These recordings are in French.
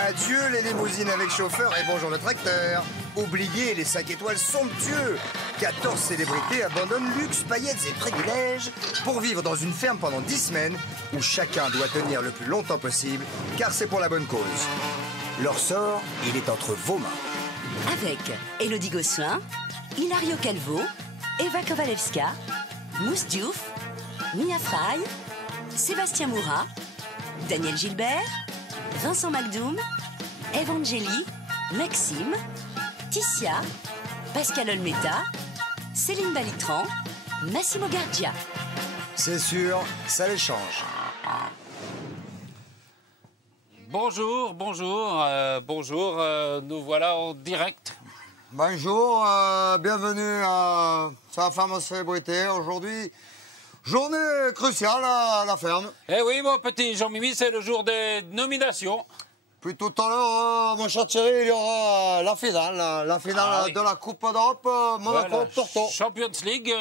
Adieu les limousines avec chauffeur et bonjour le tracteur. Oubliez les 5 étoiles somptueux. 14 célébrités abandonnent luxe, paillettes et privilèges pour vivre dans une ferme pendant 10 semaines où chacun doit tenir le plus longtemps possible car c'est pour la bonne cause. Leur sort, il est entre vos mains. Avec Élodie Gossuin, Hilario Calvo, Eva Kowalewska, Mousse Diouf, Mia Fry, Sébastien Moura, Daniel Gilbert, Vincent Macdoum, Evangélie, Maxime, Ticia, Pascal Olmeta, Céline Balitran, Massimo Gardia. C'est sûr, ça les change. Bonjour, nous voilà en direct. Bonjour, bienvenue sur la ferme aux célébrités. Aujourd'hui, journée cruciale à la ferme. Eh oui, mon petit Jean-Mimi, c'est le jour des nominations. Puis tout à l'heure, mon cher Thierry, il y aura la finale de la Coupe d'Europe Monaco-Porto. Champions League.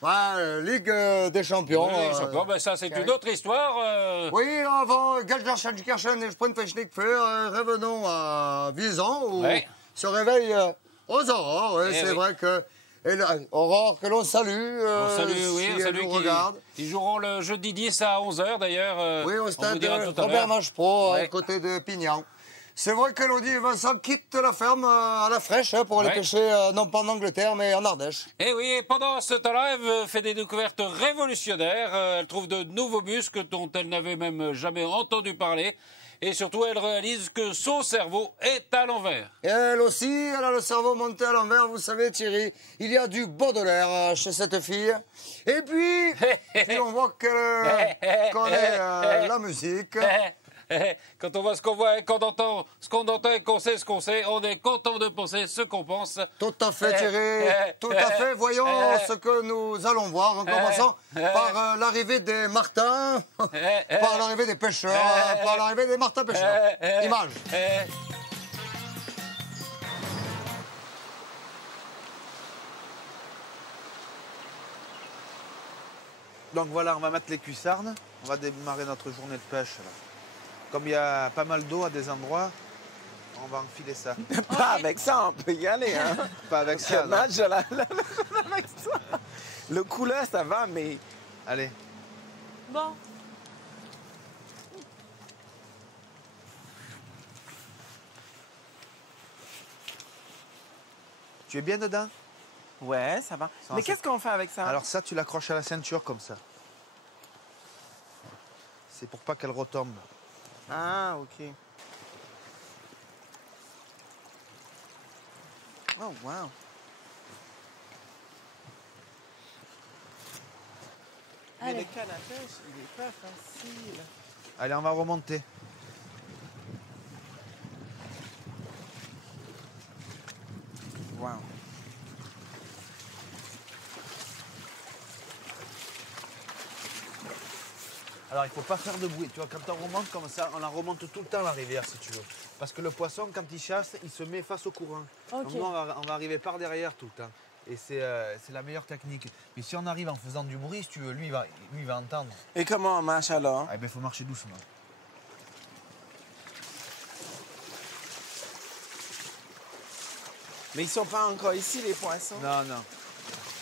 Ouais, Ligue des Champions. Oui, des champions. Ben, ça, c'est une autre histoire. Oui, avant Gelsenkirchen et Sprintfechnik revenons à Vison où se réveille aux aurores. Oui, c'est vrai que. Et Aurore, que l'on salue, on salue, si elle nous regarde. Ils joueront le jeudi 10 à 11h d'ailleurs. Oui, au stade Robert Machepro, à côté de Pignan. C'est vrai que l'Élodie et Vincent quittent la ferme à la fraîche pour aller pêcher, non pas en Angleterre, mais en Ardèche. Et oui, et pendant ce temps-là, Eve fait des découvertes révolutionnaires. Elle trouve de nouveaux muscles dont elle n'avait même jamais entendu parler. Et surtout, elle réalise que son cerveau est à l'envers. Et elle aussi, elle a le cerveau monté à l'envers. Vous savez, Thierry, il y a du Baudelaire chez cette fille. Et puis, on voit qu'elle connaît la musique. Quand on voit ce qu'on voit et qu'on entend et qu'on sait ce qu'on sait, on est content de penser ce qu'on pense. Tout à fait, Thierry. Tout à fait. Voyons ce que nous allons voir, en commençant par l'arrivée des martins, par l'arrivée des pêcheurs, par l'arrivée des martins pêcheurs. Image. Donc voilà, on va mettre les cuissardes. On va démarrer notre journée de pêche. Là. Comme il y a pas mal d'eau à des endroits, on va enfiler ça. Pas avec ça, on peut y aller. Hein? Pas avec ça. Avec ça. Le couleur, ça va, mais... Allez. Bon. Tu es bien dedans? Ouais, ça va. Mais qu'est-ce qu'on fait avec ça? Alors ça, tu l'accroches à la ceinture comme ça. C'est pour pas qu'elle retombe. Ah, ok. Oh, wow. Mais le canne à pêche, il est pas facile. Allez, on va remonter. Wow. Alors, il ne faut pas faire de bruit. Tu vois, quand on remonte comme ça, on la remonte tout le temps la rivière, si tu veux. Parce que le poisson, quand il chasse, il se met face au courant. Okay. Donc nous, on va arriver par derrière tout le temps. Et c'est la meilleure technique. Mais si on arrive en faisant du bruit, si tu veux, lui, il va entendre. Et comment on marche alors? Ah, ben, il faut marcher doucement. Mais ils sont pas encore ici, les poissons? Non, non.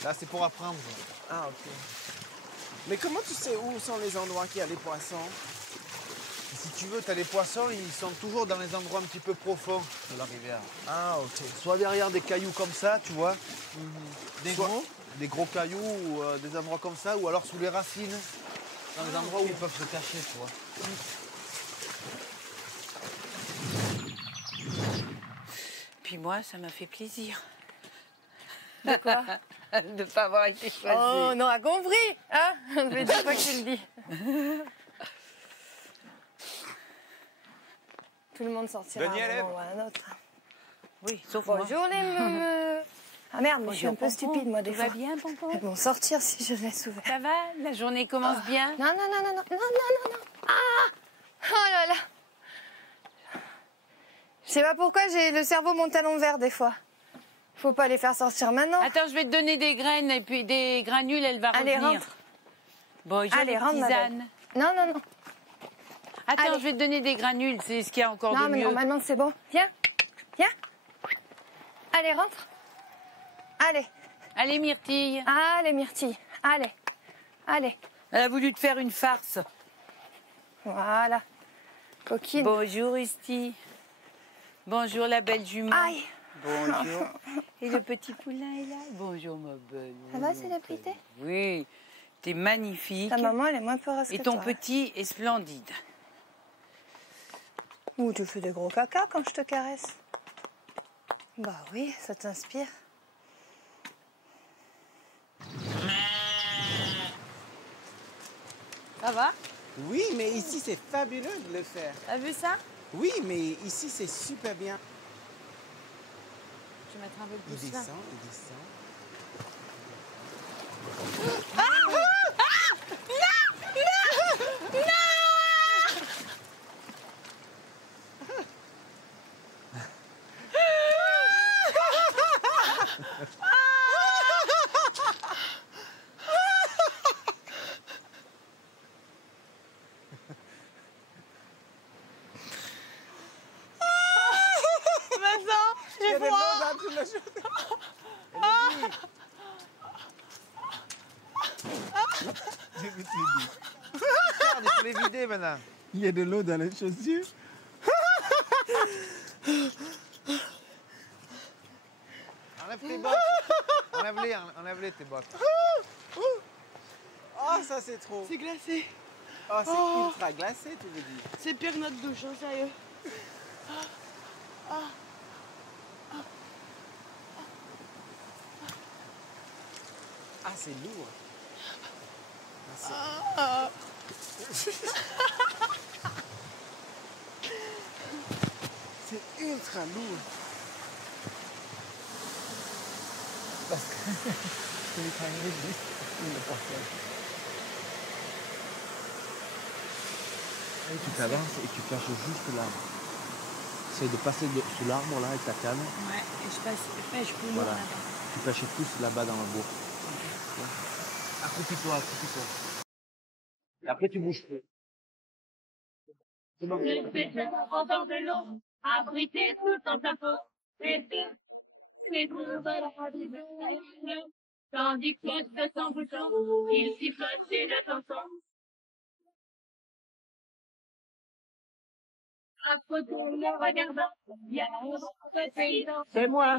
Là, c'est pour apprendre. Ah, ok. Mais comment tu sais où sont les endroits qu'il y a les poissons? Si tu veux, tu as les poissons, ils sont toujours dans les endroits un petit peu profonds de la rivière. Ah, ok. Soit derrière des cailloux comme ça, tu vois. Des gros cailloux, ou des endroits comme ça, ou alors sous les racines. Dans les endroits où ils peuvent se cacher, tu vois. Puis moi, ça m'a fait plaisir. De quoi? De ne pas avoir été choisie. Oh, on aura compris, hein? Ça fait 2 fois que tu le dis. Tout le monde sortira Daniel, un moment ou à un autre. Oui, sauf moi. Bonjour les meufs. Ah merde, mais je suis un peu stupide moi des Tout fois. va bien, Pompon? Elles vont sortir si je laisse ouvert. Ça va? La journée commence bien? Non, non, non, non, non, non, non, non. Ah! Oh là là. Je sais pas pourquoi j'ai le cerveau monté à l'envers des fois. Faut pas les faire sortir maintenant. Attends, je vais te donner des graines et puis des granules, elle va Allez, revenir. rentre. Bonjour, Allez, rentre, ma tisane. belle. Non, non, non. Attends, Allez. je vais te donner des granules, c'est ce qu'il y a encore Non, de mais mieux. normalement, c'est bon. Viens. Viens. Allez, rentre. Allez. Allez, Myrtille. Allez, Myrtille. Allez. Allez. Elle a voulu te faire une farce. Voilà. Coquine. Bonjour, Isti. Bonjour, la belle jument. Aïe. Bonjour. Et le petit poulain est là. Bonjour, ma belle. Ça va, célébrité? Oui, t'es magnifique. Ta maman, elle est moins peureuse que Et ton toi. petit est splendide. Ouh, tu fais des gros caca quand je te caresse. Bah oui, ça t'inspire. Ça va? Oui, mais ici, c'est fabuleux de le faire. T'as vu ça? Oui, mais ici, c'est super bien. Je vais mettre un peu Il plus là. descend, il descend. Il y a de l'eau dans toute la chose. Regarde, il faut les vider maintenant. Il y a de l'eau dans les chaussures. Enlève tes bottes. Enlève-les tes bottes. Oh, ça, c'est trop. C'est glacé. Oh, c'est ultra glacé, tu veux dire. C'est pire que notre douche, hein, sérieux. Ah, c'est lourd. C'est ultra lourd. Parce que c'est les cangris juste le portrait. Et tu t'avances et tu caches juste l'arbre. Essaye de passer sous l'arbre là avec ta canne. Ouais, et je pêche plus loin Voilà. là-bas. Tu pêches tous là-bas dans le bourg. Accroupis-toi, accroupis-toi. Et après tu bouges plus. C'est bon. Je fais au bord de l'eau, abrité tout en ta peau. C'est tout la vie de tandis que de son bouton, il sifflote une chanson. À côté, le regardant, il y a un paysan. C'est moi.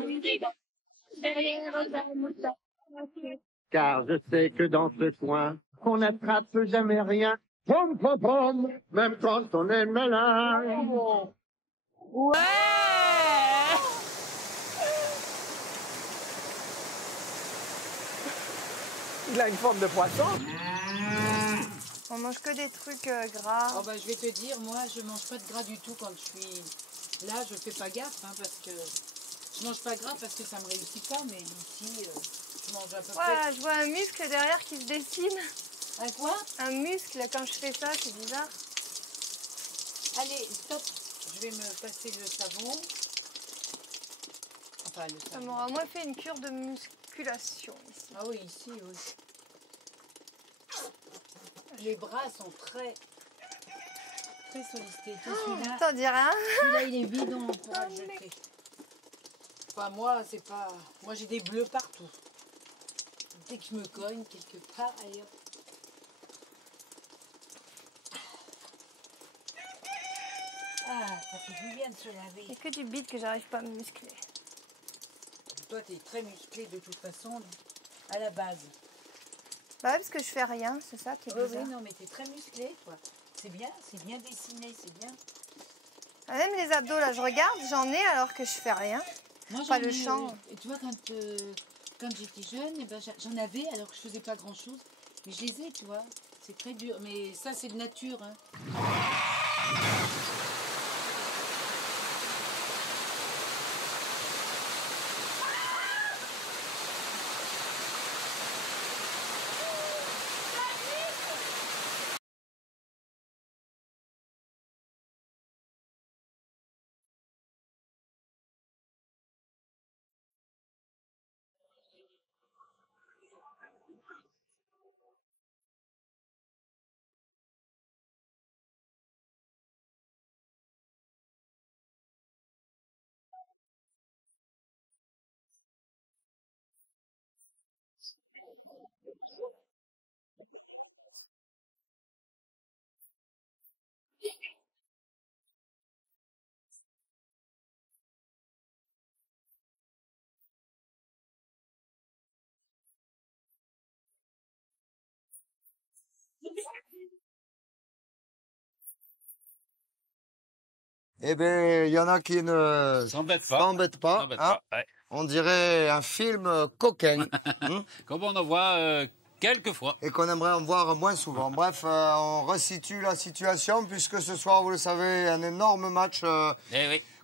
Derrière un moustache. Car je sais que dans ce coin, on n'attrape jamais rien. Pom pom pom, même quand on est malin. Ouais! Il a une forme de poisson. On mange que des trucs gras. Oh bah, je vais te dire, moi, je mange pas de gras du tout quand je suis là. Je fais pas gaffe, hein, parce que je mange pas gras parce que ça me réussit pas. Mais ici, je mange à peu près. Voilà, je vois un muscle derrière qui se dessine. Un quoi? Un muscle, quand je fais ça, c'est bizarre. Allez, stop. Je vais me passer le savon. Enfin, le Ça savon. m'aura moins fait une cure de musculation ici. Ah oui, ici, oui. Les bras sont très sollicités. Tiens, celui-là, T'en dis rien. celui-là, il est vide, on pourra le jeter. Enfin, moi, c'est pas... Moi, j'ai des bleus partout. Dès que je me cogne quelque part, ailleurs. Ah, ça fait du bien de se laver. Il n'y a que du bide que j'arrive pas à me muscler. Toi, t'es très musclé de toute façon, à la base. Bah ouais, parce que je fais rien, c'est ça qui est Oui, bizarre. oui, non, mais t'es très musclé, toi. C'est bien dessiné, c'est bien. Ah, même les abdos, là, je regarde, j'en ai alors que je fais rien. Moi, Pas j'en le ai, champ. et tu vois, quand j'étais jeune, eh ben, j'en avais alors que je faisais pas grand-chose. Mais je les ai, tu vois. C'est très dur. Mais ça, c'est de nature. Hein. Eh bien, il y en a qui ne s'embêtent pas. S'embêtent pas, ouais. On dirait un film coquin. Comme on en voit quelques fois. Et qu'on aimerait en voir moins souvent. Bref, on resitue la situation puisque ce soir, vous le savez, un énorme match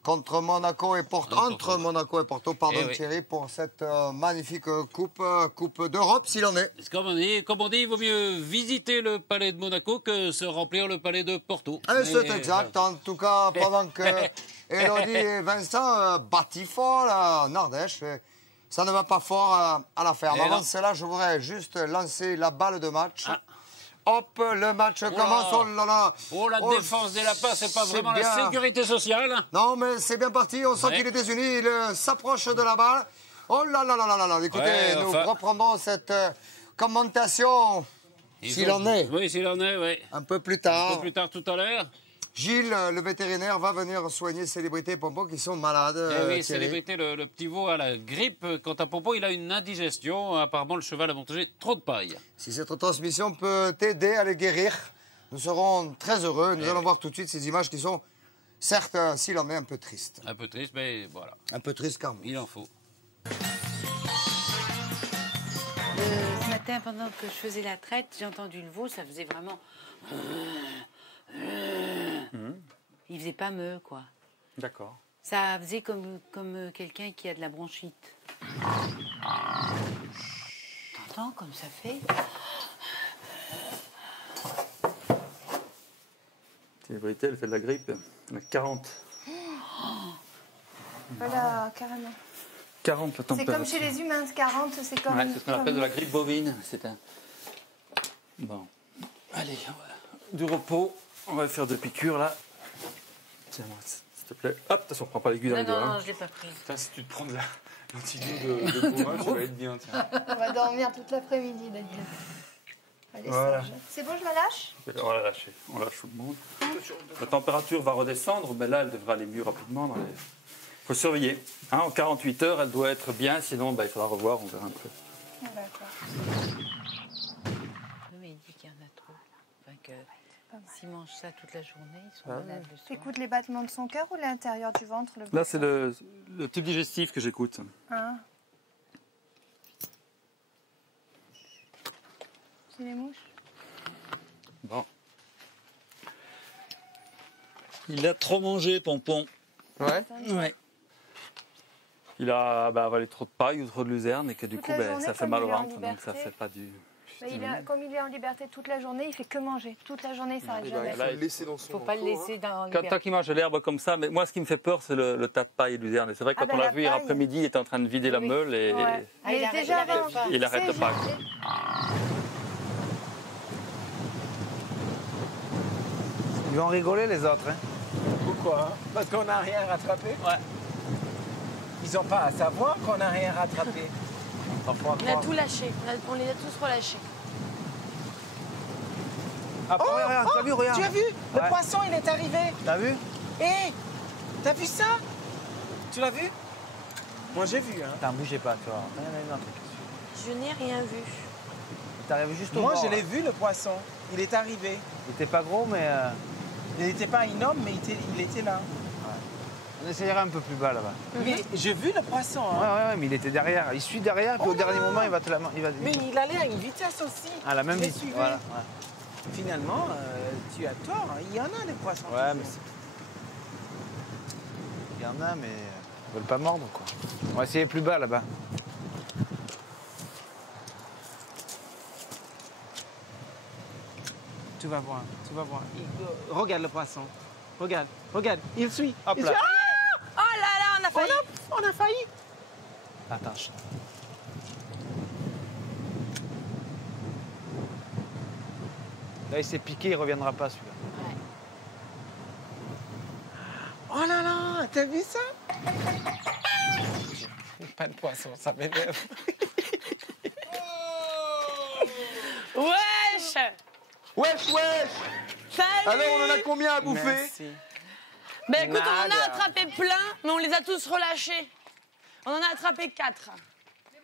contre Monaco et Porto, entre Monaco et Porto, pardon Thierry, pour cette magnifique coupe d'Europe, s'il en est. Comme on dit, il vaut mieux visiter le palais de Monaco que se remplir le palais de Porto. C'est exact. En tout cas, pendant que Élodie et Vincent battent fort en Ardèche, ça ne va pas fort à la ferme. Avant cela, je voudrais juste lancer la balle de match. Hop, le match commence. Oh là là. Oh, la défense des lapins, c'est pas vraiment la sécurité sociale. Non, mais c'est bien parti. On sent qu'il est désuni. Il s'approche de la balle. Oh là là là là là. Écoutez, nous reprendrons cette commentation. S'il en est. Oui, s'il en est, oui. Un peu plus tard. Un peu plus tard tout à l'heure. Gilles, le vétérinaire, va venir soigner Célébrité et Pompon qui sont malades. Oui, Célébrité, le petit veau a la grippe. Quant à Pompon, il a une indigestion. Apparemment, le cheval a mangé trop de paille. Si cette transmission peut t'aider à les guérir, nous serons très heureux. Nous allons voir tout de suite ces images qui sont, certes, s'il en est, un peu tristes. Un peu triste, mais voilà. Un peu triste quand même. Il en faut. Ce matin, pendant que je faisais la traite, j'ai entendu le veau, ça faisait vraiment... Il faisait pas meuh, quoi. D'accord. Ça faisait comme quelqu'un qui a de la bronchite. T'entends comme ça fait? Célébrité, elle fait de la grippe. Elle a 40. Voilà, carrément. 40 la température. C'est comme chez les humains, 40, c'est comme... Ouais, c'est ce qu'on appelle de la grippe bovine. C'est un... Bon. Allez, du repos. On va faire 2 piqûres, là. Tiens-moi, s'il te plaît. Hop, attention, prends pas l'aiguille dans les doigts. Non, je l'ai pas pris. Putain, si tu te prends de l'antidote de bourrin, tu vas être bien, tiens. On va dormir toute l'après-midi, Daniel. Allez, Voilà. c'est bon, je la lâche? On va la lâcher. On lâche tout le monde. La température va redescendre, mais là, elle devrait aller mieux rapidement. Il faut surveiller. Hein, en 48 heures, elle doit être bien, sinon, il faudra revoir, on verra un peu. D'accord. Mais il dit qu'il y en a trop. Enfin, que s'ils mangent ça toute la journée, ils sont malades le soir. T'écoutes les battements de son cœur ou l'intérieur du ventre? Là, c'est le tube digestif que j'écoute. Ah. C'est les mouches? Bon. Il a trop mangé, Pompon. Ouais? Ouais. Il a avalé trop de paille ou trop de luzerne et que du coup, ça fait mal au ventre, donc ça fait pas du... Comme il est en liberté toute la journée, il fait que manger. Toute la journée, il s'arrête jamais. Il faut le laisser dans son Faut pas le laisser dans Tant qu'il mange de l'herbe comme ça, mais moi, ce qui me fait peur, c'est le tas de paille et de luzerne. Et c'est vrai que quand on l'a vu hier après-midi, il était en train de vider la meule et il n'arrête pas. Ils vont rigoler, les autres. Hein. Pourquoi? Parce qu'on n'a rien rattrapé? Ouais. Ils n'ont pas à savoir qu'on n'a rien rattrapé. On a tout lâché. On les a tous relâchés. Ah, regarde, tu as vu, regarde. Tu as vu? Le poisson, il est arrivé. T'as vu? Hé, t'as vu ça? Tu l'as vu? Moi, j'ai vu. Hein. Attends, bougez pas, tu vois. Je n'ai rien vu. Il t'arrive juste au Moi, bord, je l'ai là. vu, le poisson. Il est arrivé. Il était pas gros, mais... Il n'était pas énorme, mais il était là. On essayera un peu plus bas, là-bas. Mais j'ai vu le poisson. Hein. Ouais, mais il était derrière. Il suit derrière, puis au dernier moment, il va te la... Mais il allait à une vitesse aussi. À la même vitesse. vitesse. Voilà. Finalement, tu as tort. Il y en a des poissons. Ouais, mais il y en a, mais ils veulent pas mordre, quoi. On va essayer plus bas, là-bas. Tu vas voir, tu vas voir. Regarde le poisson. Regarde, regarde. Il suit. Hop là. Oh là là, on a failli. On a failli. Attends. Là, il s'est piqué, il reviendra pas, celui-là. Oh là là, t'as vu ça? Pas de poisson, ça m'énerve. Wesh! Wesh, wesh! Salut! Alors, on en a combien à bouffer? Merci. Ben écoute, on en a attrapé plein, mais on les a tous relâchés. On en a attrapé 4.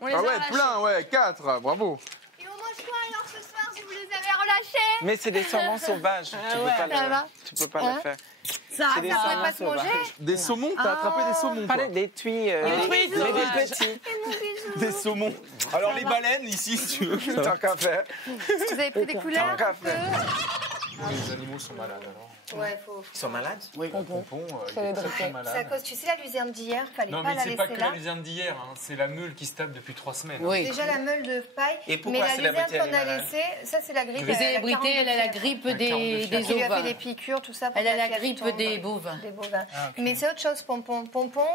On les a relâchés. plein, ouais, 4, bravo. Et on mange quoi alors ce soir si vous les avez relâchés? lâcher. Mais c'est des saumons sauvages. Tu peux pas le faire. Ça C'est des pourrait saumons pas se manger. sauvages. Des saumons, t'as attrapé des saumons. Pas Quoi. des truies, truies mais des sauvages. petits. Des saumons. Alors les baleines ici, si tu veux. Tant qu'à faire. Vous avez pris des couleurs Tant qu'à un peu? faire. Les animaux sont malades alors. Ouais, faut. Ils sont malades? Oui, Pompon, il est très malade. C'est à cause, tu sais, la luzerne d'hier, fallait Non, pas mais la c'est laisser pas que là. la luzerne d'hier, hein. C'est la meule qui se tape depuis 3 semaines. Oui. Déjà la meule de paille, Et mais pourquoi la célébrité, luzerne qu'on elle est a malade? laissée, ça c'est la grippe. Les célébrités, elle a la grippe des On lui a fait ovins. des piqûres, tout ça. Pour Elle a pas la qu'elle grippe tombe. des bovins. Des bovins. Ah, ok. Mais c'est autre chose, Pompon. Pompon,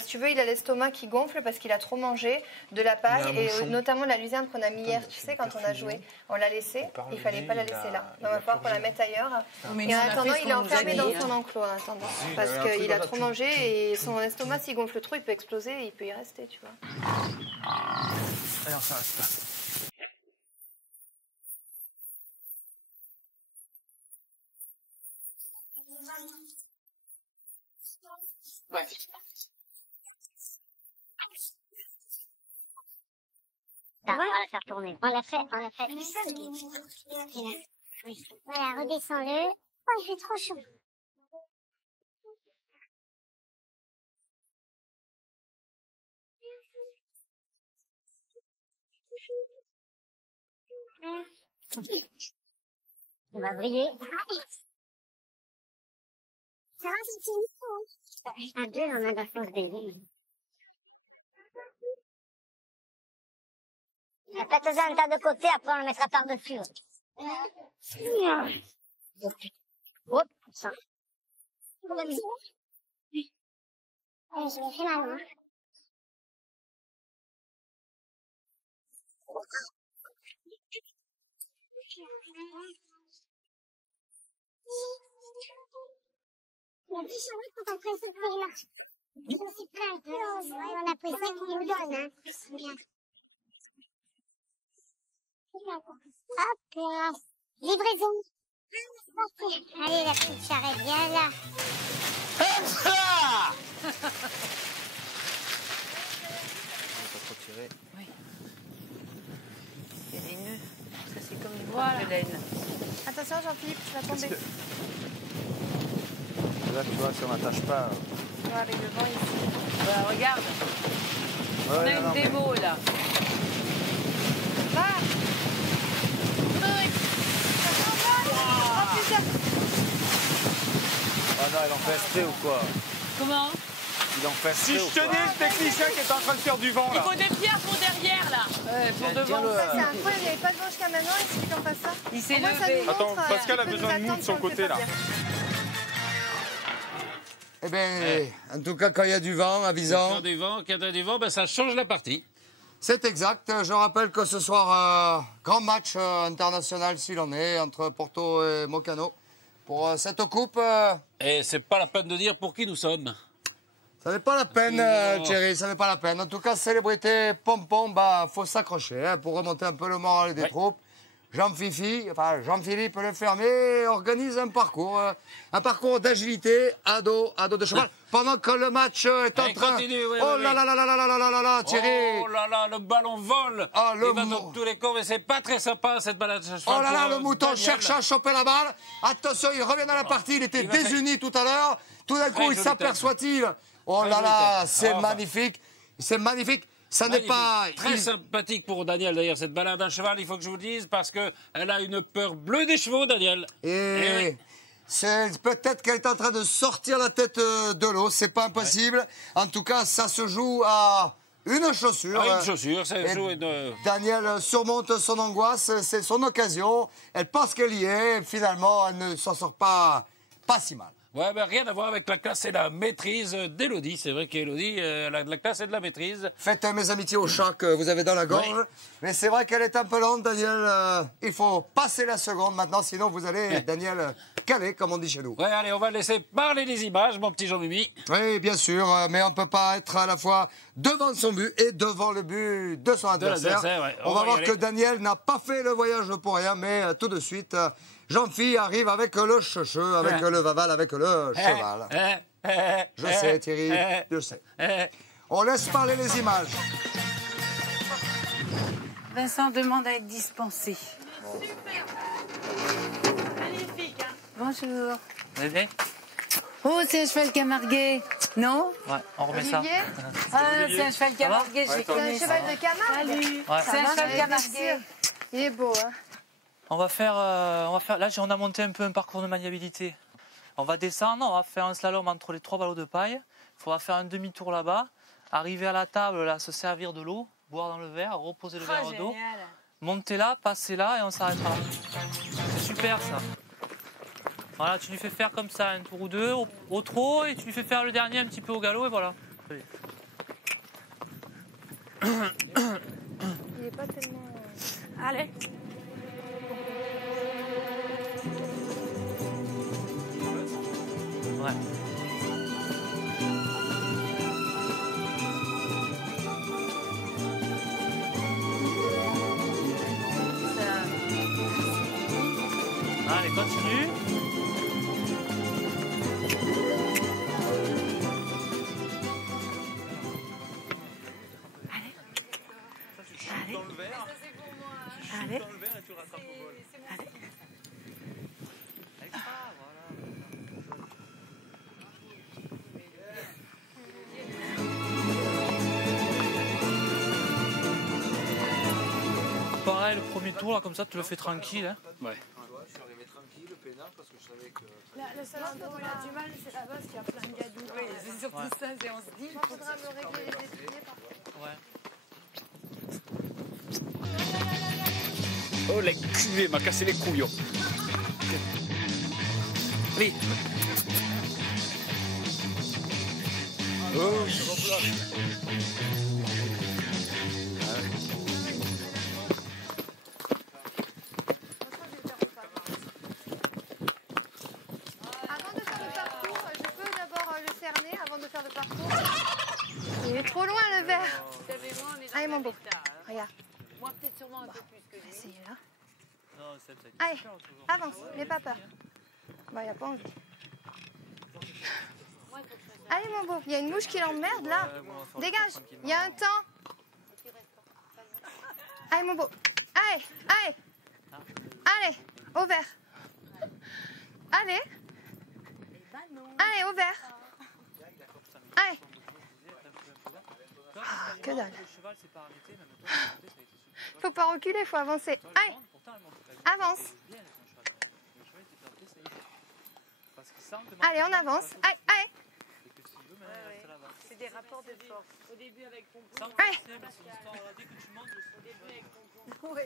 si tu veux, il a l'estomac qui gonfle parce qu'il a trop mangé de la paille et notamment la luzerne qu'on a mis hier. Tu sais, quand on a joué, on l'a laissée. Il fallait pas la laisser là. Donc, il va falloir qu'on la mette ailleurs. Et en attendant, il est enfermé dans son enclos en attendant. Parce qu'il a trop mangé et son estomac, s'il gonfle trop, il peut exploser et il peut y rester, tu vois. Allez, on s'arrête pas. Ouais. On va la faire tourner. On l'a fait. Voilà, redescends-le. Oh, il fait trop chaud. On va briller. Ça va, c'est un peu, on a de la force briller. Il n'y a pas besoin de tas de côté, après on le mettra par-dessus. Hop, ça. Je me fais mal, hein. Il y a 10 charlottes quand on prend ce fruit-là. Je suis prêt un peu. On a pris 5 qui nous donnent, hein. C'est bien. Hop là. Livraison. Allez, la petite charrette, viens là. Hop là. Oui. Il y a des nœuds. Ça, c'est comme une boîte de laine. Attention, Jean-Philippe, tu vas tomber. Là, tu vois, si on n'attache pas. Tu vois, avec le vent ici. Bah, regarde. On a une démo, là. Va. Ah non, il en fait exprès ou quoi? Comment? Il en fait Si exprès je ou quoi? tenais le technicien qui est en train de faire du vent, Il là. faut des pierres pour derrière, là. Pour devant. Ça, c'est incroyable, il n'y avait pas de vent jusqu'à maintenant, il suffit qu'on fasse ça. Il s'est Au moins, ça levé. nous Attends, montre, Pascal a qu'il peut besoin de nous mou de son attendre si on le côté, fait pas là. bien. Eh bien, en tout cas, quand il y a du vent, avisant. Quand il y a du vent, ben, ça change la partie. C'est exact. Je rappelle que ce soir, grand match international s'il en est, entre Porto et Mocano. Pour cette coupe. Et c'est pas la peine de dire pour qui nous sommes. Ça n'est pas la peine, Thierry, ça n'est pas la peine. En tout cas, célébrité Pompon, bah, faut s'accrocher hein, pour remonter un peu le moral des troupes. Jean-Philippe Le Fermier organise un parcours d'agilité à dos de cheval. Pendant que le match est en train. Continue, Oh là là là là là là là là là, Thierry. Oh là là, le ballon vole. Ah, Il va dans tous les coins, mais c'est pas très sympa cette balade. Oh là là, le mouton cherche à choper la balle. Attention, il revient dans la partie. Il était désuni tout à l'heure. Tout d'un coup, il s'aperçoit-il. Oh là là, c'est magnifique. C'est magnifique. Ça n'est pas... Très sympathique pour Daniel, d'ailleurs, cette balade à cheval, il faut que je vous le dise, parce qu'elle a une peur bleue des chevaux, Daniel. Et c'est peut-être qu'elle est en train de sortir la tête de l'eau, c'est pas impossible. En tout cas, ça se joue à une chaussure. Une chaussure, ça joue une... Daniel surmonte son angoisse, c'est son occasion. Elle pense qu'elle y est, finalement, elle ne s'en sort pas si mal. Ouais, ben rien à voir avec la classe et la maîtrise d'Élodie. C'est vrai qu'Élodie, elle a de la classe et de la maîtrise. Faites mes amitiés au chat que vous avez dans la gorge. Oui. Mais c'est vrai qu'elle est un peu lente, Daniel. Il faut passer la seconde maintenant, sinon vous allez, Daniel, caler, comme on dit chez nous. Ouais, allez, on va laisser parler les images, mon petit Jean-Mimi. Oui, bien sûr, mais on ne peut pas être à la fois devant son but et devant le but de son adversaire. Ouais. On va voir que Daniel n'a pas fait le voyage pour rien, mais tout de suite... Jean-Philippe arrive avec le checheux, avec le vaval, avec le cheval. Je sais, Thierry, je sais. On laisse parler les images. Vincent demande à être dispensé. Bonjour. Vous allez bien? Oh, c'est un cheval camarguais, non? Ouais, on remet ça. Olivier Ah, c'est un cheval camarguais, je C'est un connais ça. cheval de Camargue. Salut. Ouais. C'est un cheval camarguais. Il est beau, hein. On va faire. Là, on a monté un peu un parcours de maniabilité. On va descendre, on va faire un slalom entre les 3 ballots de paille. Il faudra faire un demi-tour là-bas, arriver à la table, là, se servir de l'eau, boire dans le verre, reposer le verre au dos, monter là, passer là et on s'arrêtera là. C'est super ça. Voilà, tu lui fais faire comme ça un tour ou deux au trot et tu lui fais faire le dernier un petit peu au galop et voilà. Il est pas tellement... Allez. Ouais. Allez, continue. Allez. Dans le verre. Allez. Dans le verre et tu rattrapes au vol. Allez. Pareil, le premier tour, là, comme ça, tu le fais tranquille. Hein. Ouais. Je suis arrivé tranquille, peinard, parce que je savais que... Le seul endroit où il a du mal, c'est là-bas, parce qu'il y a plein de gadous. Oui, c'est surtout ça, c'est on se dit. Il faudra me régler les étriers, par contre. Ouais. Oh, l'enculé m'a cassé les couilles. Allez. Oh. Avant de faire le parcours, je peux d'abord le cerner avant de faire le parcours. Il est trop loin le verre. Allez mon beau, regarde. Moi, peut-être sûrement un peu plus que lui. Essayez là. Non, c'est Allez, avance, n'aie pas peur. Bah, il a pas envie. Allez mon beau, il y a une mouche qui l'emmerde là. Dégage, il y a un temps. Allez mon beau, allez, allez. Allez, au vert. Allez. Allez, au vert. Allez. Ah, que dalle. Faut pas reculer, faut avancer. Allez. Avance. Allez, on avance. Allez, allez. C'est des rapports de force. Au début avec Pompon. Allez. Oui.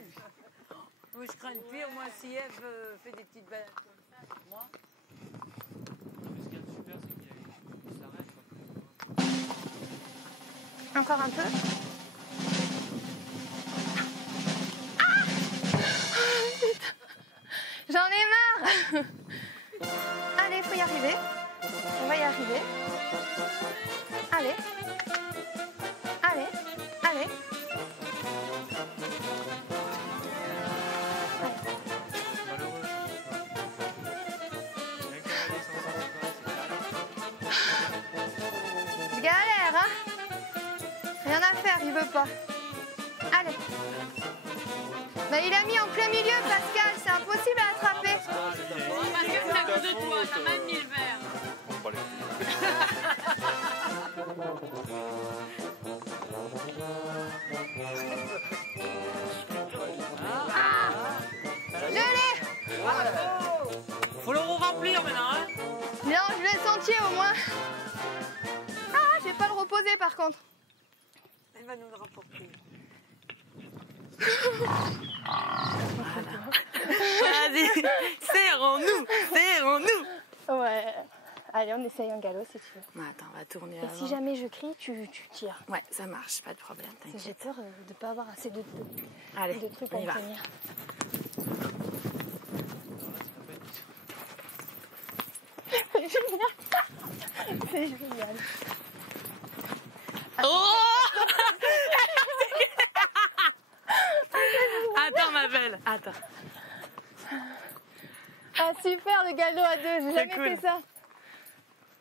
Moi, je crains le pire. Moi, si Eve fait des petites balades comme ça, moi... Encore un peu. J'en ai marre. Allez, faut y arriver. On va y arriver. Allez. Allez. Allez. Je galère, hein. Rien à faire, il veut pas. Allez. Bah, il a mis en plein milieu, Pascal. C'est impossible à attraper. Parce que c'est à cause de toi, t'as même mis le verre. Je l'ai. Faut le remplir maintenant, hein. Non, je l'ai sentier au moins. Ah, je vais pas le reposer par contre. Elle va nous le rapporter. Vas-y, serrons-nous, serrons-nous. Ouais. Allez, on essaye un galop si tu veux. Attends, on va tourner Et si jamais je crie, tu tires. Ouais, ça marche, pas de problème, t'inquiète. J'ai peur de pas avoir assez de trucs on à y va. tenir. C'est génial. C'est génial. Oh Attends, ma belle, attends. Ah super, le galop à deux, j'ai jamais cool. fait ça.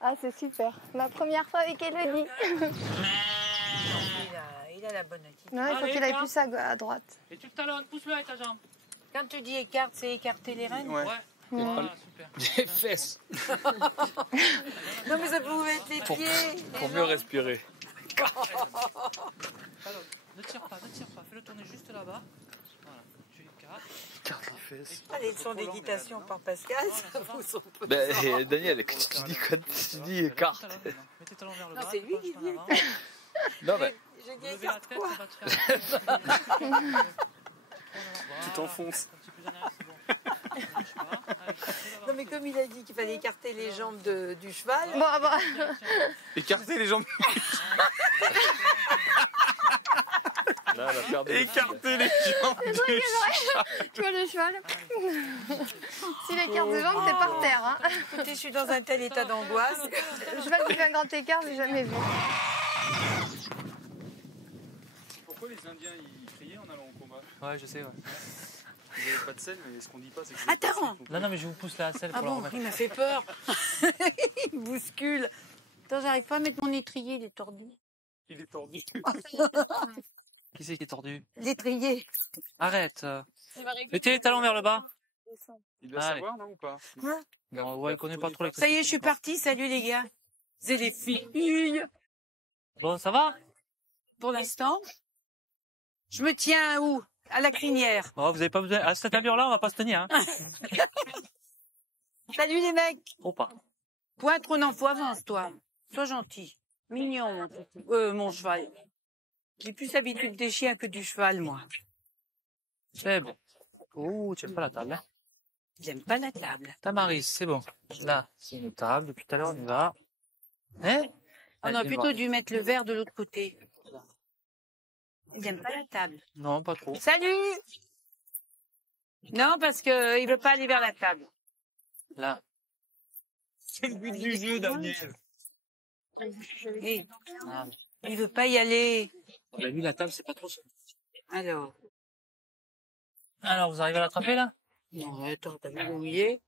Ah c'est super, ma première fois avec Elodie. Il a la bonne attitude. Non, il faut qu'il aille plus à droite. Et tu le talonnes, pousse-le avec ta jambe. Quand tu dis écarte, c'est écarter les rênes? Ouais. Voilà, super. Des fesses. Non, mais ça pouvait être les pieds. Pour mieux respirer. Alors, ne tire pas, fais-le tourner juste là-bas. Voilà, tu écartes. Les fesses. Ah, les leçons d'équitation par Pascal, ça vous sont peu. Ben, Daniel, quand tu dis carte. Mets tes talons vers le Non, bas. c'est lui qui dit. Non, mais Je Levez la tête, quoi ça va te faire. tu t'enfonces. Un petit peu en arrière, c'est bon. Bouge pas. Allez, Non, mais comme il a dit qu'il fallait écarter les jambes du cheval. Bon, ah bah. Écarter les jambes. Là, elle a perdu. Écarter les jambes du cheval. Tu vois le cheval? Si l'écart de jambes, t'es par terre. Hein. Écoutez, je suis dans un tel état d'angoisse. Le cheval qui fait un grand écart, j'ai jamais vu. Pourquoi les Indiens ils criaient en allant au combat? Ouais, je sais, ouais. Ils n'avaient pas de sel, mais ce qu'on dit pas, c'est que. Attends. Non, mais je vous pousse la selle Ah pour la bon, remettre. il m'a fait peur. Il me bouscule. Attends, j'arrive pas à mettre mon étrier, il est tordu. Il est tordu. Qui c'est qui est tordu? L'étrier. Arrête. Mettez les talons vers le bas. Il doit Allez. savoir, non, ou pas? Bon, ouais, il connaît pas trop les Ça y est, je suis partie. Salut les gars. C'est les filles. Bon, ça va? Pour l'instant, je me tiens où? À la crinière. Oh, vous avez pas besoin. À cette allure-là, on va pas se tenir. Hein. Salut les mecs. Trop pas. Pointe trop faut avance toi. Sois gentil. Mignon, mon cheval. J'ai plus l'habitude des chiens que du cheval, moi. C'est bon. Oh, tu aimes pas la table, hein? J'aime pas la table. Tamaris, c'est bon. Là, c'est une table. Depuis tout à l'heure, on y va. Hein? On aurait plutôt dû mettre le verre de l'autre côté. J'aime pas la table. Non, pas trop. Salut! Non, parce que il veut pas aller vers la table. Là. C'est le but du jeu, Daniel. Et il veut pas y aller. Bah, lui, la table, c'est pas trop ça. Alors, vous arrivez à l'attraper, là? non, attends, t'as vu mouillé.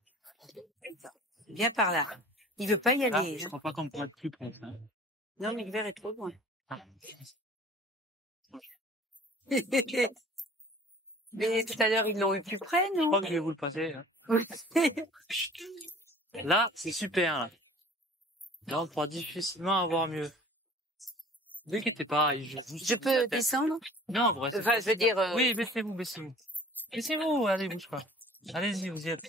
Viens par là. Il veut pas y Ah, aller. je hein. crois pas qu'on pourrait être plus près. Hein. Non, mais le verre est trop loin. Ah. Mais tout à l'heure, ils l'ont eu plus près, Je non? crois que je vais vous le passer. Hein. Là, c'est super, là. Là, on pourra difficilement avoir mieux. Ne vous inquiétez pas. Je peux descendre? Non, vous restez. Enfin, je veux dire... Oui, baissez-vous. Baissez-vous, allez, bouge pas. Allez-y, vous y êtes.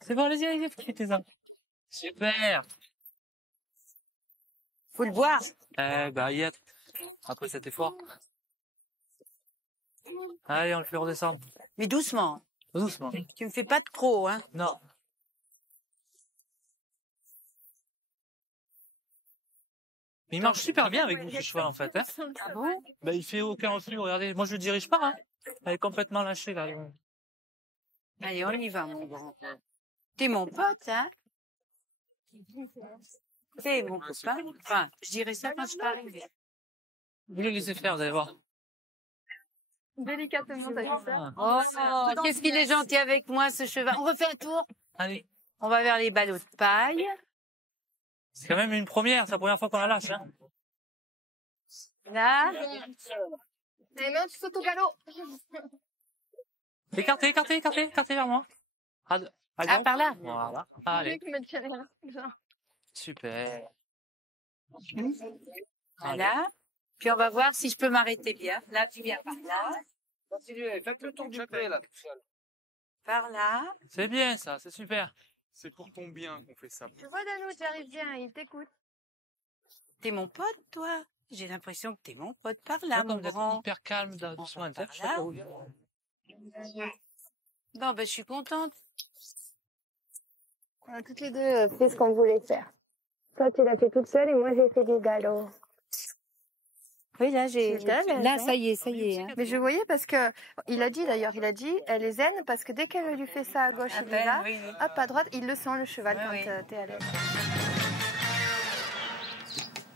C'est bon, allez-y, profitez-en. Super. Faut le boire. Bah, y être. Après cet effort. Allez, on le fait redescendre. Mais doucement. Doucement. Tu me fais pas trop, hein? Non. Mais il marche super bien avec vous, ce cheval, en fait. Hein. Ah bon? Bah, il fait aucun refus, regardez. Moi, je le dirige pas, hein. Elle est complètement lâchée, là. Allez, on y va, mon grand. T'es mon pote, hein? T'es mon copain. Enfin, je dirais ça quand je suis arrivée. Vous le laissez faire, vous allez voir. Délicatement, t'as dit ça? Oh, qu'est-ce qu'il est gentil avec moi, ce cheval. On refait un tour? Allez. On va vers les ballots de paille. C'est quand même une première, c'est la première fois qu'on la lâche, hein. Là. Allez, maintenant, tu sautes au galop. Écartez vers moi. Ah, par là. Voilà. Allez. Super. Voilà. Puis on va voir si je peux m'arrêter bien. Là, tu viens par là. Continuez, faites le tour du pré, là, tout seul. Par là. C'est bien, ça, c'est super. C'est pour ton bien qu'on fait ça. Tu vois, Danou, tu arrives bien, il t'écoute. T'es mon pote, toi? J'ai l'impression que t'es mon pote. Par là, mon grand. Hyper calme, doucement. Par là. Bon, ben, je suis contente. On a toutes les deux fait ce qu'on voulait faire. Toi, tu l'as fait toute seule et moi, j'ai fait du galop. Oui, là, Là, ça y est. Hein. Mais je voyais parce que, il a dit, elle est zen parce que dès qu'elle lui fait ça à gauche, il est là. Oui. Hop, à droite, il le sent, le cheval, quand t'es à l'aise.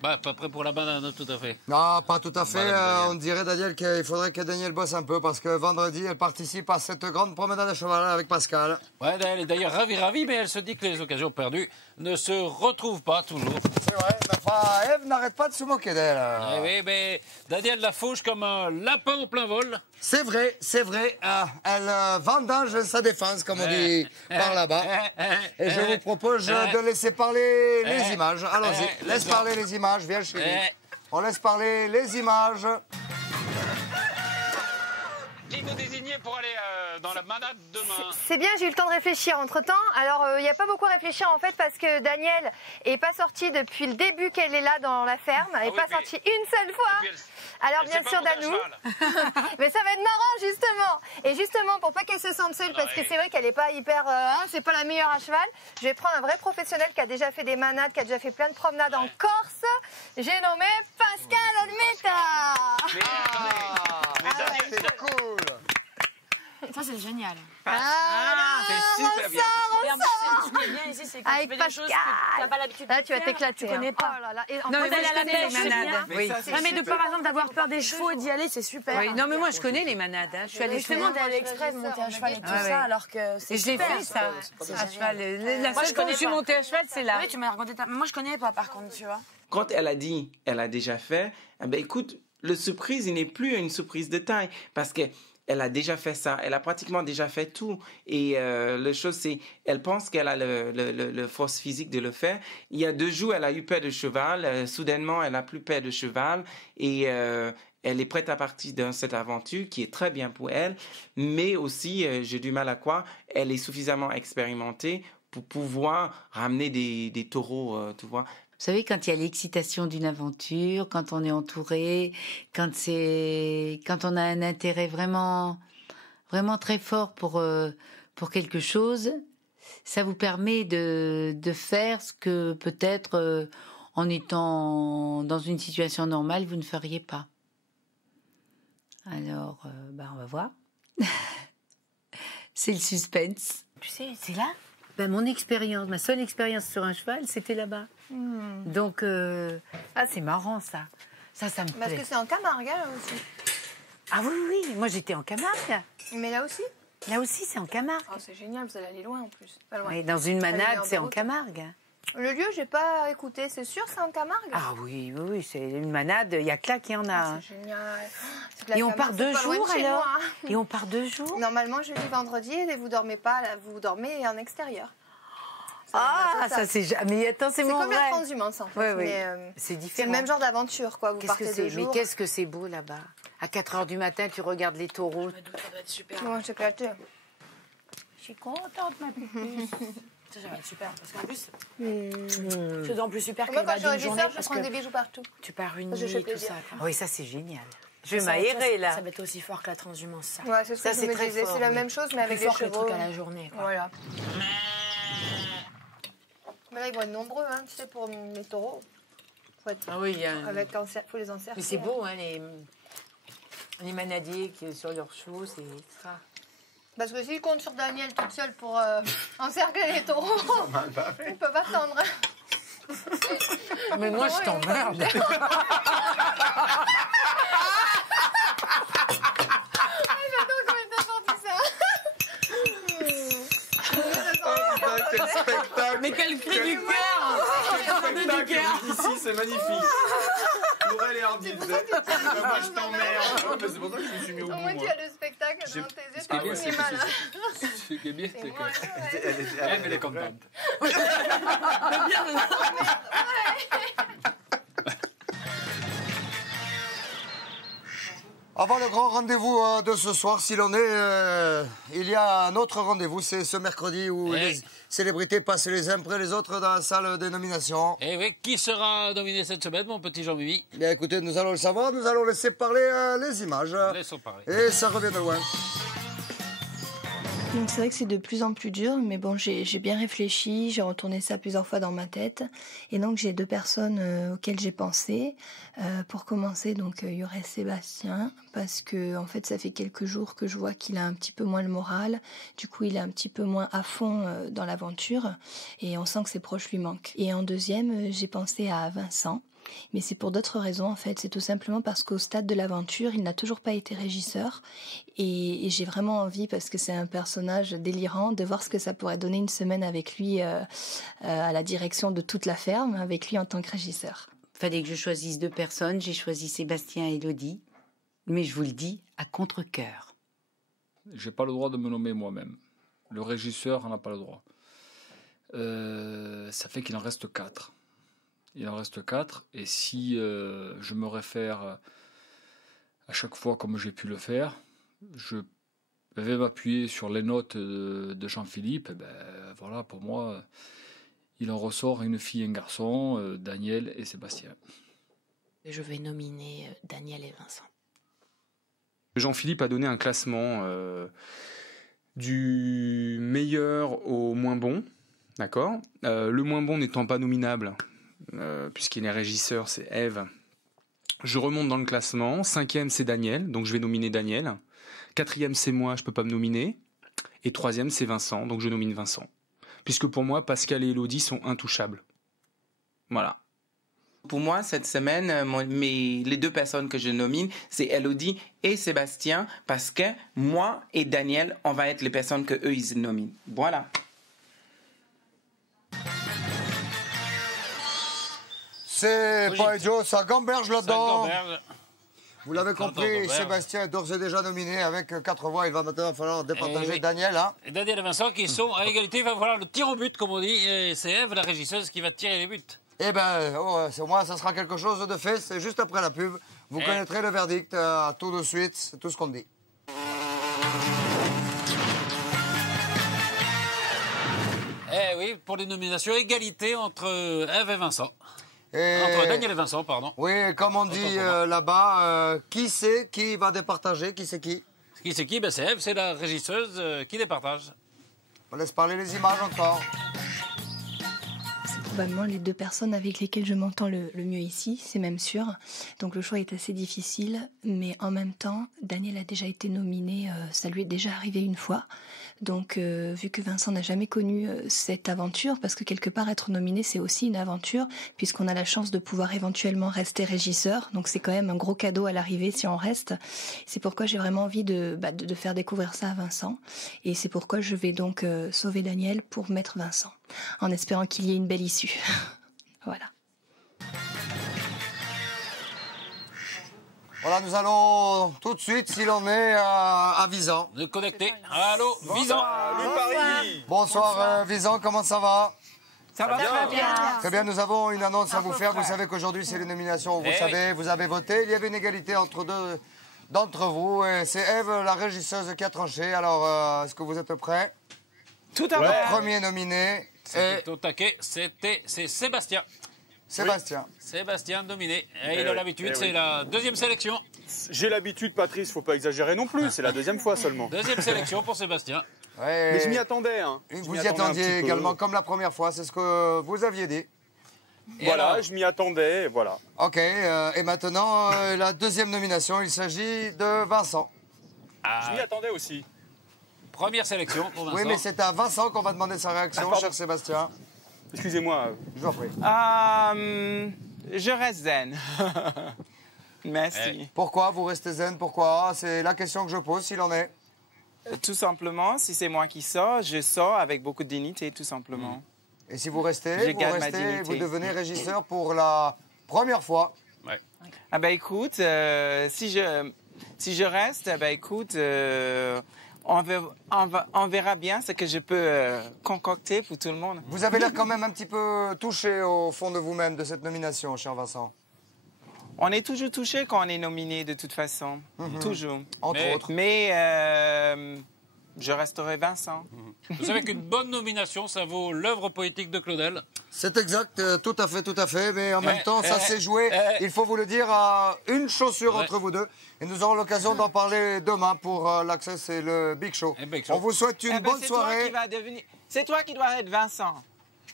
Bah, pas prêt pour la banane, tout à fait. Non, pas tout à fait. On dirait, Daniel, qu'il faudrait que Daniel bosse un peu parce que vendredi, elle participe à cette grande promenade à cheval avec Pascal. Ouais, elle est d'ailleurs ravie, mais elle se dit que les occasions perdues ne se retrouvent pas toujours. C'est vrai, mais enfin, Ève n'arrête pas de se moquer d'elle. Oui, mais Daniel la fauche comme un lapin en plein vol. C'est vrai, c'est vrai. Elle vendange sa défense, comme on dit par là-bas. Et je vous propose de laisser parler les images. Allons-y, laisse parler les images. Viens, chérie. On laisse parler les images. Qui vous désignez pour aller dans la manade demain? C'est bien, j'ai eu le temps de réfléchir entre-temps. Alors, il n'y a pas beaucoup à réfléchir, en fait, parce que Daniel n'est pas sortie depuis le début qu'elle est là dans la ferme. Elle n'est pas sortie une seule fois. Alors, bien sûr, Danou. Mais ça va être marrant, justement. Et justement, pour pas qu'elle se sente seule, parce que c'est vrai qu'elle n'est pas hyper... c'est pas la meilleure à cheval, je vais prendre un vrai professionnel qui a déjà fait des manades, qui a déjà fait plein de promenades en Corse. J'ai nommé Pascal Olmeta. C'est cool. Ça, c'est génial. C'est super bien. Ce qui est bien ici, c'est quand tu fais des choses que tu n'as pas l'habitude de faire. Là, tu vas t'éclater. Tu connais pas. Non, mais moi, je connais les manades. Oui. Mais de par exemple d'avoir peur des chevaux et d'y aller, c'est super. Oui, non, mais moi, je connais les manades. Je suis allée justement, t'es allée exprès monter à cheval et tout ça, alors que c'est je l'ai fait, ça, à cheval. La seule fois où je suis montée à cheval, c'est là. Oui, tu m'as raconté ta... Moi, je connais pas, par contre, tu vois. Quand elle a dit, elle a déjà fait, eh ben, écoute, le surprise, il n'est plus une surprise de taille, parce que elle a déjà fait ça, elle a pratiquement déjà fait tout. Et la chose, c'est, elle pense qu'elle a le force physique de le faire. Il y a 2 jours, elle a eu peur de cheval. Soudainement, elle n'a plus peur de cheval. Et elle est prête à partir dans cette aventure qui est très bien pour elle. Mais aussi, j'ai du mal à croire, elle est suffisamment expérimentée pour pouvoir ramener des taureaux, tu vois. Vous savez, quand il y a l'excitation d'une aventure, quand on est entouré, quand on a un intérêt vraiment, vraiment très fort pour quelque chose, ça vous permet de faire ce que peut-être en étant dans une situation normale, vous ne feriez pas. Alors, on va voir. C'est le suspense. Tu sais, c'est là. Mon expérience, ma seule expérience sur un cheval, c'était là-bas. Donc, c'est marrant ça. Ça me plaît. Parce que c'est en Camargue, là aussi. Ah oui, moi j'étais en Camargue. Mais là aussi? Là aussi, c'est en Camargue. Oh, c'est génial, vous allez aller loin en plus. Pas loin. Oui, dans une manade, c'est en Camargue. Le lieu, j'ai pas écouté, c'est sûr, c'est en Camargue? Ah oui, c'est une manade, il y a que là qu'il y en a. C'est génial. Et on part 2 jours alors? Et on part 2 jours? Normalement, jeudi, vendredi, et vous dormez pas, là, vous dormez en extérieur. Ça c'est jamais. Mais attends, c'est mon rêve. C'est comme la transhumance en fait. Oui. Mais c'est différent. C'est le même genre d'aventure, quoi. Vous partez 2 jours. Mais qu'est-ce que c'est beau là-bas. À 4h du matin, tu regardes les taureaux. Ça va être super. Moi, j'ai éclaté. Je suis contente, ma pupille. Ça va être super. Parce qu'en plus, c'est d'autant plus super que moi, quand je suis d'une journée. je prends des bijoux partout. Tu pars une Je nuit, fais tout ça. Oui, ça c'est génial. Je vais m'aérer là. Ça va être aussi fort que la transhumance, ça. Ouais, c'est ce que je me disais. C'est la même chose, mais avec des chevaux. Plus fort que les trucs à la journée. Voilà. Mais là, ils vont être nombreux, hein, tu sais, pour les taureaux. Ah oui, il y a... faut les encercler. Mais c'est beau, hein, les manadiers qui sur leurs chevaux, c'est extra. Parce que s'ils comptent sur Daniel toute seule pour encercler les taureaux, ils peuvent attendre. Mais moi, je t'emmerde. J'adore comment t'as sorti ça. Quel spectacle! Mais quel cri du cœur! Ici, c'est magnifique. Laurel et Ardite. Moi, je t'emmerde. C'est pour ça que je me suis mis au bout. Au moins, tu as le spectacle dans tes yeux. Ce qui est bien, c'est mal. Ce qui est bien, c'est que elle est contente. Avant le grand rendez-vous de ce soir, s'il en est, il y a un autre rendez-vous, c'est ce mercredi où les célébrités passent les uns après les autres dans la salle des nominations. Et oui, qui sera nominé cette semaine, mon petit Jean-Mimi? Bien écoutez, nous allons le savoir, nous allons laisser parler les images. Laissons parler. Et ça revient de loin. Donc c'est vrai que c'est de plus en plus dur, mais bon, j'ai bien réfléchi, j'ai retourné ça plusieurs fois dans ma tête. Et donc j'ai 2 personnes auxquelles j'ai pensé. Pour commencer, donc il y aurait Sébastien, parce que en fait ça fait quelques jours que je vois qu'il a un petit peu moins le moral. Du coup, il est un petit peu moins à fond dans l'aventure, et on sent que ses proches lui manquent. Et en deuxième, j'ai pensé à Vincent. Mais c'est pour d'autres raisons, en fait. C'est tout simplement parce qu'au stade de l'aventure, il n'a toujours pas été régisseur. Et j'ai vraiment envie, parce que c'est un personnage délirant, de voir ce que ça pourrait donner une semaine avec lui à la direction de toute la ferme, avec lui en tant que régisseur. Fallait que je choisisse 2 personnes. J'ai choisi Sébastien et Élodie. Mais je vous le dis, à contre-cœur. J'ai pas le droit de me nommer moi-même. Le régisseur n'en a pas le droit. Ça fait qu'il en reste 4. Il en reste 4, et si je me réfère à chaque fois comme j'ai pu le faire, je vais m'appuyer sur les notes de Jean-Philippe. Et ben, voilà, pour moi, il en ressort une fille et un garçon, Daniel et Sébastien. Je vais nominer Daniel et Vincent. Jean-Philippe a donné un classement du meilleur au moins bon, d'accord. Le moins bon n'étant pas nominable, puisqu'il est régisseur, c'est Ève. Je remonte dans le classement. 5e, c'est Daniel, donc je vais nominer Daniel. 4e, c'est moi, je peux pas me nominer. Et 3e, c'est Vincent, donc je nomine Vincent. Puisque pour moi, Pascal et Élodie sont intouchables. Voilà. Pour moi, cette semaine, les 2 personnes que je nomine, c'est Élodie et Sébastien, parce que moi et Daniel, on va être les personnes que eux ils nominent. Voilà. C'est pas idiot, ça gamberge là-dedans. Vous l'avez Ça compris, gamberge. Sébastien est d'ores et déjà nominé avec 4 voix. Il va maintenant falloir départager oui. Daniel. Hein. Et Daniel et Vincent qui sont à égalité. Il va falloir le tir au but, comme on dit. Et c'est Ève, la régisseuse, qui va tirer les buts. Eh bien, au moins, ça sera quelque chose de fait. C'est juste après la pub. Vous connaîtrez le verdict tout de suite. C'est tout ce qu'on dit. Eh oui, pour les nominations, égalité entre Ève et Vincent. Entre Daniel et Vincent, pardon. Oui, comme on dit là-bas, qui c'est qui va départager? Qui c'est qui? Qui c'est qui? Ben, c'est Ève, c'est la régisseuse qui départage. On laisse parler les images encore. C'est probablement les 2 personnes avec lesquelles je m'entends le mieux ici, c'est même sûr. Donc le choix est assez difficile, mais en même temps, Daniel a déjà été nominé, ça lui est déjà arrivé une fois. Donc vu que Vincent n'a jamais connu cette aventure, parce que quelque part être nominé c'est aussi une aventure, puisqu'on a la chance de pouvoir éventuellement rester régisseur, donc c'est quand même un gros cadeau à l'arrivée si on reste. C'est pourquoi j'ai vraiment envie de faire découvrir ça à Vincent, et c'est pourquoi je vais donc sauver Daniel pour mettre Vincent, en espérant qu'il y ait une belle issue. Voilà. Voilà, nous allons tout de suite, s'il en est, à Visan. De connecter. Allô, Visan. Bonsoir, Visan, comment ça va? Ça va très bien. Très bien, nous avons une annonce à vous faire. Vous savez qu'aujourd'hui, c'est les nominations. Vous savez, vous avez voté. Il y avait une égalité entre 2 d'entre vous. Et c'est Ève, la régisseuse, qui a tranché. Alors, est-ce que vous êtes prêts? Tout à fait. Le premier nominé est... Au taquet, c'est Sébastien. Sébastien. Oui. Sébastien dominé. Et il a l'habitude, c'est la 2e sélection. J'ai l'habitude, Patrice, faut pas exagérer non plus, c'est la 2e fois seulement. 2e sélection pour Sébastien. Ouais. Mais je m'y attendais. Hein. Vous y attendiez également, comme la première fois, c'est ce que vous aviez dit. Voilà, je m'y attendais, voilà. Ok, et maintenant, la 2e nomination, il s'agit de Vincent. Je m'y attendais aussi. Première sélection pour Vincent. Oui, mais c'est à Vincent qu'on va demander sa réaction, cher Sébastien. Excusez-moi. Je vous en prie. Je reste zen. Merci. Pourquoi vous restez zen? Pourquoi? C'est la question que je pose, s'il en est. Tout simplement, si c'est moi qui sors, je sors avec beaucoup de dignité, tout simplement. Et si vous restez, vous devenez régisseur pour la première fois. Ouais. Ah ben écoute, si je reste, ben écoute, on verra bien ce que je peux concocter pour tout le monde. Vous avez l'air quand même un petit peu touché au fond de vous-même de cette nomination, cher Vincent. On est toujours touché quand on est nominé, de toute façon. Toujours. Entre autres. Mais je resterai Vincent. Vous savez qu'une bonne nomination, ça vaut l'œuvre poétique de Claudel. C'est exact, tout à fait. Mais en même temps, ça s'est joué, il faut vous le dire, à une chaussure entre vous deux. Et nous aurons l'occasion d'en parler demain pour l'Access et le Big Show. On vous souhaite une bonne soirée. C'est toi qui dois être Vincent.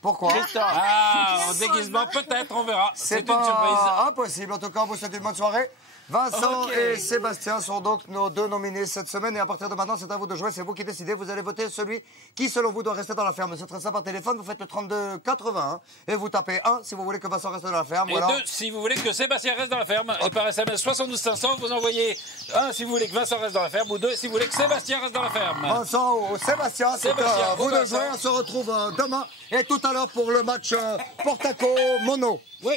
Pourquoi? Ah, en déguisement, peut-être, on verra. C'est une surprise. impossible. En tout cas, on vous souhaite une bonne soirée. Vincent et Sébastien sont donc nos 2 nominés cette semaine. Et à partir de maintenant, c'est à vous de jouer. C'est vous qui décidez. Vous allez voter celui qui, selon vous, doit rester dans la ferme. C'est très simple par téléphone. Vous faites le 32-81 et vous tapez 1 si vous voulez que Vincent reste dans la ferme. Et 2 si vous voulez que Sébastien reste dans la ferme. Et par SMS 72 500, vous envoyez 1 si vous voulez que Vincent reste dans la ferme ou 2 si vous voulez que Sébastien reste dans la ferme. Vincent ou Sébastien, c'est à vous de jouer. On se retrouve demain et tout à l'heure pour le match Portaco-Mono. Oui.